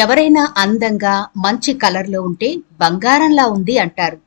ఎవరైనా అందంగా మంచి కలర్లో ఉంటే బంగారంలా ఉంది అంటారు.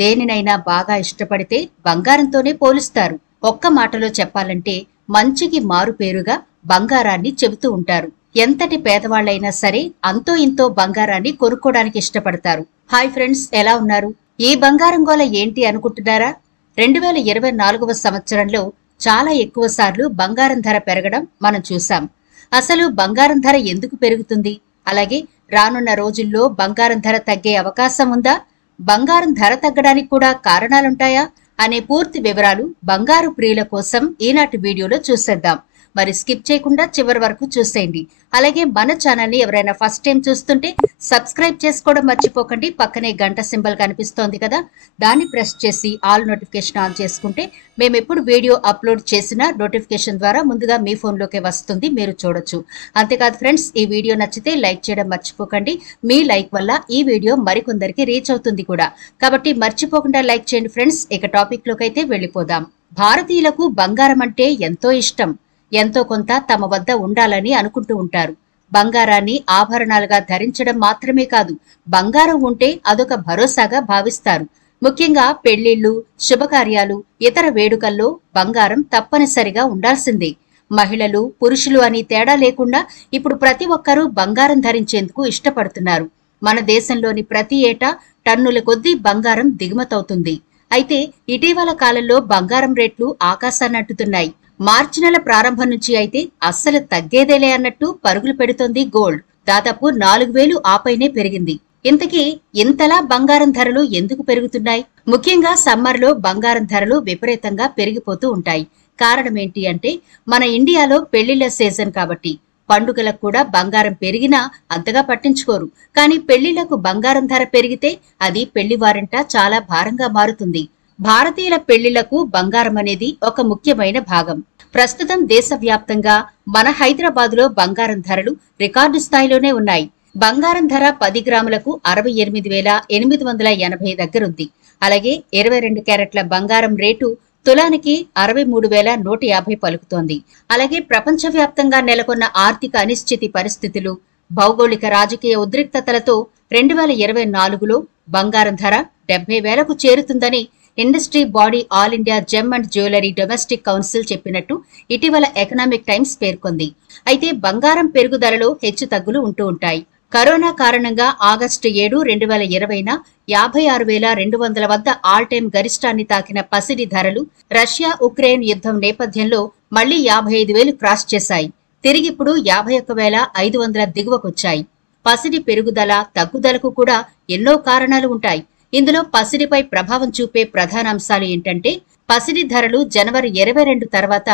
దేనినైనా బాగా ఇష్టపడితే బంగారంతోనే పోలుస్తారు. ఒక్క మాటలో చెప్పాలంటే మంచికి మారు పేరుగా బంగారాన్ని చెబుతూ ఉంటారు. ఎంతటి పేదవాళ్లైనా సరే అంతో ఇంతో బంగారాన్ని కొనుక్కోడానికి ఇష్టపడతారు. హాయ్ ఫ్రెండ్స్, ఎలా ఉన్నారు? ఈ బంగారం గోల ఏంటి అనుకుంటున్నారా? 2024వ సంవత్సరంలో చాలా ఎక్కువ సార్లు బంగారం ధర పెరగడం మనం చూసాం. అసలు బంగారం ధర ఎందుకు పెరుగుతుంది? అలాగే రానున్న రోజుల్లో బంగారం ధర తగ్గే అవకాశం ఉందా? బంగారం ధర తగ్గడానికి కూడా కారణాలుంటాయా అనే పూర్తి వివరాలు బంగారు ప్రియుల కోసం ఈనాటి వీడియోలో చూసేద్దాం. మరి స్కిప్ చేయకుండా చివరి వరకు చూసేయండి. అలాగే మన ఛానల్ ని ఎవరైనా ఫస్ట్ టైం చూస్తుంటే సబ్స్క్రైబ్ చేసుకోవడం మర్చిపోకండి. పక్కనే గంట సింబల్ కనిపిస్తోంది కదా, దాన్ని ప్రెస్ చేసి ఆల్ నోటిఫికేషన్ ఆన్ చేసుకుంటే మేము ఎప్పుడు వీడియో అప్లోడ్ చేసినా నోటిఫికేషన్ ద్వారా ముందుగా మీ ఫోన్లోకి వస్తుంది, మీరు చూడొచ్చు. అంతేకాదు ఫ్రెండ్స్, ఈ వీడియో నచ్చితే లైక్ చేయడం మర్చిపోకండి. మీ లైక్ వల్ల ఈ వీడియో మరికొందరికి రీచ్ అవుతుంది కూడా, కాబట్టి మర్చిపోకుండా లైక్ చేయండి ఫ్రెండ్స్. ఇక టాపిక్ లోకి అయితే వెళ్ళిపోదాం. భారతీయులకు బంగారం అంటే ఎంతో ఇష్టం. ఎంతో కొంత తమ వద్ద ఉండాలని అనుకుంటూ ఉంటారు. బంగారాన్ని ఆభరణాలుగా ధరించడం మాత్రమే కాదు, బంగారం ఉంటే అదొక భరోసాగా భావిస్తారు. ముఖ్యంగా పెళ్లిళ్లు, శుభకార్యాలు, ఇతర వేడుకల్లో బంగారం తప్పనిసరిగా ఉండాల్సిందే. మహిళలు, పురుషులు అని తేడా లేకుండా ఇప్పుడు ప్రతి ఒక్కరూ బంగారం ధరించేందుకు ఇష్టపడుతున్నారు. మన దేశంలోని ప్రతి ఏటా టన్నుల కొద్దీ బంగారం దిగుమతవుతుంది. అయితే ఇటీవల కాలంలో బంగారం రేట్లు ఆకాశాన్నంటుతున్నాయి. మార్చి నెల ప్రారంభం నుంచి అయితే అస్సలు తగ్గేదేలే అన్నట్టు పరుగులు పెడుతోంది గోల్డ్. దాదాపు 4,000 ఆపైనే పెరిగింది. ఇంతకీ ఇంతలా బంగారం ధరలు ఎందుకు పెరుగుతున్నాయి? ముఖ్యంగా సమ్మర్లో బంగారం ధరలు విపరీతంగా పెరిగిపోతూ ఉంటాయి. కారణమేంటి అంటే మన ఇండియాలో పెళ్లిళ్ల సీజన్ కాబట్టి. పండుగలకు కూడా బంగారం పెరిగినా అంతగా పట్టించుకోరు. కానీ పెళ్లిళ్లకు బంగారం ధర పెరిగితే అది పెళ్లివారింట చాలా భారంగా మారుతుంది. భారతీయుల పెళ్లిళ్లకు బంగారం అనేది ఒక ముఖ్యమైన భాగం. ప్రస్తుతం దేశవ్యాప్తంగా మన హైదరాబాద్లో బంగారం ధరలు రికార్డు స్థాయిలోనే ఉన్నాయి. బంగారం ధర 10 గ్రాములకు 68,880 దగ్గరుంది. అలాగే 22 క్యారెట్ల బంగారం రేటు తులానికి 63,150 పలుకుతోంది. అలాగే ప్రపంచవ్యాప్తంగా నెలకొన్న ఆర్థిక అనిశ్చితి పరిస్థితులు, భౌగోళిక రాజకీయ ఉద్రిక్తతలతో 2024లో బంగారం ధర 70,000కు చేరుతుందని industry body all India gem and jewellery domestic council చెప్పినట్టు ఇటీవల ఎకనామిక్ టైమ్స్ పేర్కొంది. అయితే బంగారం పెరుగుదలలో హెచ్చు తగ్గులు ఉంటూ ఉంటాయి. కరోనా కారణంగా ఆగస్టు 7, 2020న 56,200 వద్ద ఆల్ టైమ్ గరిష్టాన్ని తాకిన పసిడి ధరలు రష్యా ఉక్రెయిన్ యుద్ధం నేపథ్యంలో మళ్లీ 55,000 క్రాస్ చేశాయి. తిరిగిప్పుడు 51,500 దిగువకొచ్చాయి. పసిడి పెరుగుదల తగ్గుదలకు కూడా ఎన్నో కారణాలు ఉంటాయి. ఇందులో పసిడిపై ప్రభావం చూపే ప్రధాన అంశాలు ఏంటంటే, పసిడి ధరలు జనవరి 22 తర్వాత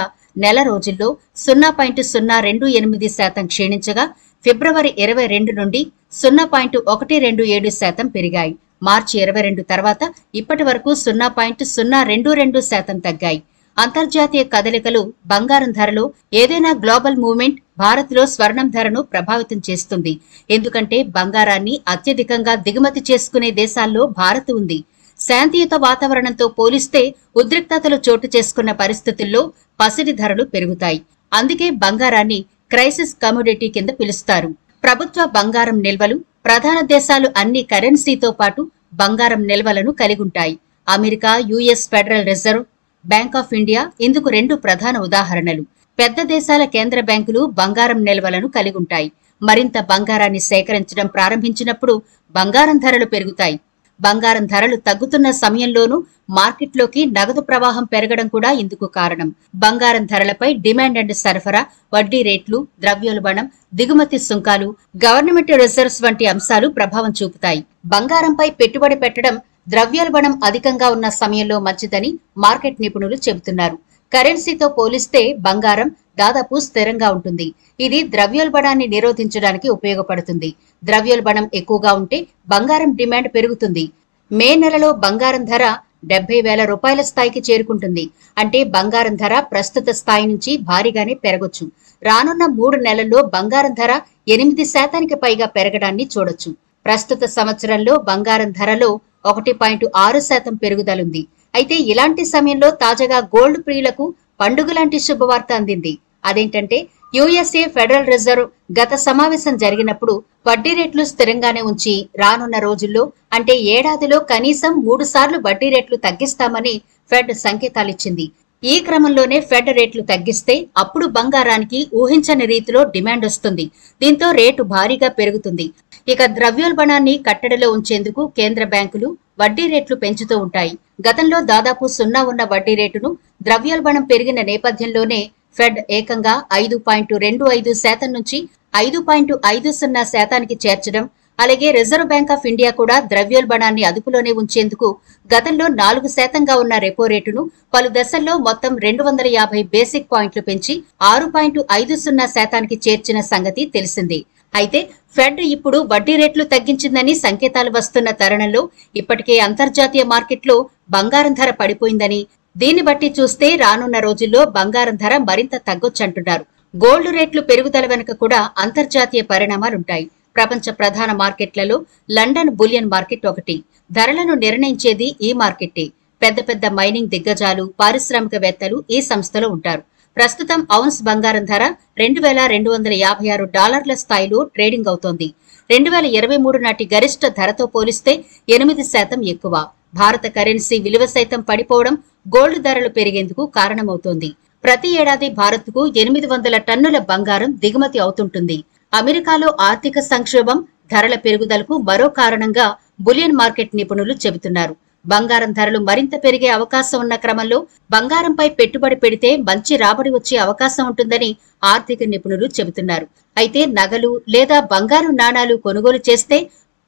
నెల రోజుల్లో 0.028% క్షీణించగా ఫిబ్రవరి 22 నుండి 0.127% పెరిగాయి. మార్చి 22 తర్వాత ఇప్పటి వరకు 0.022% తగ్గాయి. అంతర్జాతీయ కదలికలు బంగారం ధరలో ఏదైనా గ్లోబల్ మూవ్మెంట్ భారత్లో స్వర్ణం ధరను ప్రభావితం చేస్తుంది. ఎందుకంటే బంగారాన్ని అత్యధికంగా దిగుమతి చేసుకునే దేశాల్లో భారత్ ఉంది. శాంతియుత వాతావరణంతో పోలిస్తే ఉద్రిక్తతలు చోటు చేసుకున్న పరిస్థితుల్లో పసిడి ధరలు పెరుగుతాయి. అందుకే బంగారాన్ని క్రైసిస్ కమోడిటీ కింద పిలుస్తారు. ప్రభుత్వ బంగారం నిల్వలు ప్రధాన దేశాలు అన్ని కరెన్సీతో పాటు బంగారం నిల్వలను కలిగుంటాయి. America, US Federal Reserve Bank of India ఇందుకు 2 ప్రధాన ఉదాహరణలు. పెద్ద దేశాల కేంద్ర బ్యాంకులు బంగారం నిల్వలను కలిగుంటాయి. మరింత బంగారాన్ని సేకరించడం ప్రారంభించినప్పుడు బంగారం ధరలు పెరుగుతాయి. బంగారం ధరలు తగ్గుతున్న సమయంలోనూ మార్కెట్లోకి నగదు ప్రవాహం పెరగడం కూడా ఇందుకు కారణం. బంగారం ధరలపై డిమాండ్ అండ్ సరఫరా, వడ్డీ రేట్లు, ద్రవ్యోల్బణం, దిగుమతి సుంకాలు, గవర్నమెంట్ రిజర్వ్స్ వంటి అంశాలు ప్రభావం చూపుతాయి. బంగారంపై పెట్టుబడి పెట్టడం ద్రవ్యోల్బణం అధికంగా ఉన్న సమయంలో మంచిదని మార్కెట్ నిపుణులు చెబుతున్నారు. కరెన్సీతో పోలిస్తే బంగారం దాదాపు స్థిరంగా ఉంటుంది. ఇది ద్రవ్యోల్బణాన్ని నిరోధించడానికి ఉపయోగపడుతుంది. ద్రవ్యోల్బణం ఎక్కువగా ఉంటే బంగారం డిమాండ్ పెరుగుతుంది. మే నెలలో బంగారం ధర 70,000 రూపాయల స్థాయికి చేరుకుంటుంది. అంటే బంగారం ధర ప్రస్తుత స్థాయి నుంచి భారీగానే పెరగొచ్చు. రానున్న 3 నెలల్లో బంగారం ధర 8% పైగా పెరగడాన్ని చూడొచ్చు. ప్రస్తుత సంవత్సరంలో బంగారం ధరలో 1.6% పెరుగుదలుంది. అయితే ఇలాంటి సమయంలో తాజాగా గోల్డ్ ప్రియులకు పండుగ లాంటి శుభవార్త అందింది. అదేంటంటే యుఎస్ఏ ఫెడరల్ రిజర్వ్ గత సమావేశం జరిగినప్పుడు వడ్డీ రేట్లు స్థిరంగానే ఉంచి రానున్న రోజుల్లో అంటే ఏడాదిలో కనీసం 3 సార్లు వడ్డీ రేట్లు తగ్గిస్తామని ఫెడ్ సంకేతాలిచ్చింది. ఈ క్రమంలోనే ఫెడ్ రేట్లు తగ్గిస్తే అప్పుడు బంగారానికి ఊహించని రీతిలో డిమాండ్ వస్తుంది. దీంతో రేటు భారీగా పెరుగుతుంది. ఇక ద్రవ్యోల్బణాన్ని కట్టడిలో ఉంచేందుకు కేంద్ర బ్యాంకులు వడ్డీ రేట్లు పెంచుతూ ఉంటాయి. గతంలో దాదాపు 0 ఉన్న వడ్డీ రేటును ద్రవ్యోల్బణం పెరిగిన నేపథ్యంలోనే ఫెడ్ ఏకంగా 5.25% నుంచి 5.50% చేర్చడం, అలాగే రిజర్వ్ బ్యాంక్ ఆఫ్ ఇండియా కూడా ద్రవ్యోల్బణాన్ని అదుపులోనే ఉంచేందుకు గతంలో 4% ఉన్న రెపో రేటును పలు దశల్లో మొత్తం 250 బేసిక్ పాయింట్లు పెంచి 6.50% చేర్చిన సంగతి తెలిసిందే. అయితే ఫెడ్ ఇప్పుడు వడ్డీ రేట్లు తగ్గించిందని సంకేతాలు వస్తున్న తరుణంలో ఇప్పటికే అంతర్జాతీయ మార్కెట్లో బంగారం ధర పడిపోయిందని, దీన్ని బట్టి చూస్తే రానున్న రోజుల్లో బంగారం ధర మరింత తగ్గొచ్చంటున్నారు. గోల్డ్ రేట్లు పెరుగుదల వెనుక కూడా అంతర్జాతీయ పరిణామాలుంటాయి. ప్రపంచ ప్రధాన మార్కెట్లలో లండన్ బులియన్ మార్కెట్ ఒకటి. ధరలను నిర్ణయించేది ఈ మార్కెట్టే. పెద్ద పెద్ద మైనింగ్ దిగ్గజాలు, పారిశ్రామికవేత్తలు ఈ సంస్థలో ఉంటారు. ప్రస్తుతం ఔన్స్ బంగారం ధర $2,256 స్థాయిలో ట్రేడింగ్ అవుతోంది. 2023 నాటి గరిష్ట ధరతో పోలిస్తే 8% ఎక్కువ. భారత కరెన్సీ విలువ సైతం పడిపోవడం గోల్డ్ ధరలు పెరిగేందుకు కారణమవుతోంది. ప్రతి ఏడాది భారత్కు 800 టన్నుల బంగారం దిగుమతి అవుతుంటుంది. అమెరికాలో ఆర్థిక సంక్షోభం ధరల పెరుగుదలకు మరో కారణంగా బులియన్ మార్కెట్ నిపుణులు చెబుతున్నారు. బంగారం ధరలు మరింత పెరిగే అవకాశం ఉన్న క్రమంలో బంగారంపై పెట్టుబడి పెడితే మంచి రాబడి వచ్చే అవకాశం ఉంటుందని ఆర్థిక నిపుణులు చెబుతున్నారు. అయితే నగలు లేదా బంగారు నాణాలు కొనుగోలు చేస్తే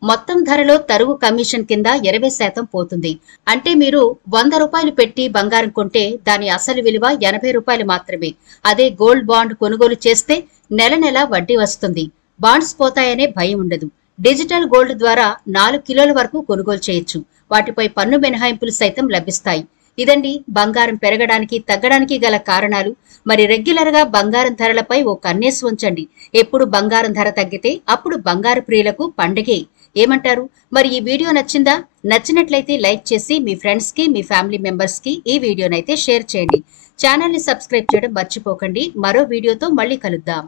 మొత్తం ధరలో తరుగు కమిషన్ కింద 20% పోతుంది. అంటే మీరు ₹100 పెట్టి బంగారం కొంటే దాని అసలు విలువ ₹80 మాత్రమే. అదే గోల్డ్ బాండ్ కొనుగోలు చేస్తే నెల నెల వడ్డీ వస్తుంది. బాండ్స్ పోతాయనే భయం ఉండదు. డిజిటల్ గోల్డ్ ద్వారా 4 కిలోల వరకు కొనుగోలు చేయొచ్చు. వాటిపై పన్ను మినహాయింపులు సైతం లభిస్తాయి. ఇదండి బంగారం పెరగడానికి తగ్గడానికి గల కారణాలు. మరి రెగ్యులర్ గా బంగారం ధరలపై ఓ కన్నేసి ఉంచండి. ఎప్పుడు బంగారం ధర తగ్గితే అప్పుడు బంగారు ప్రియులకు పండగే. ఏమంటారు? మరి ఈ వీడియో నచ్చిందా? నచ్చినట్లయితే లైక్ చేసి మీ ఫ్రెండ్స్ కి, మీ ఫ్యామిలీ మెంబర్స్ కి ఈ వీడియోనైతే షేర్ చేయండి. ఛానల్ ని సబ్స్క్రైబ్ చేయడం మర్చిపోకండి. మరో వీడియోతో మళ్ళీ కలుద్దాం.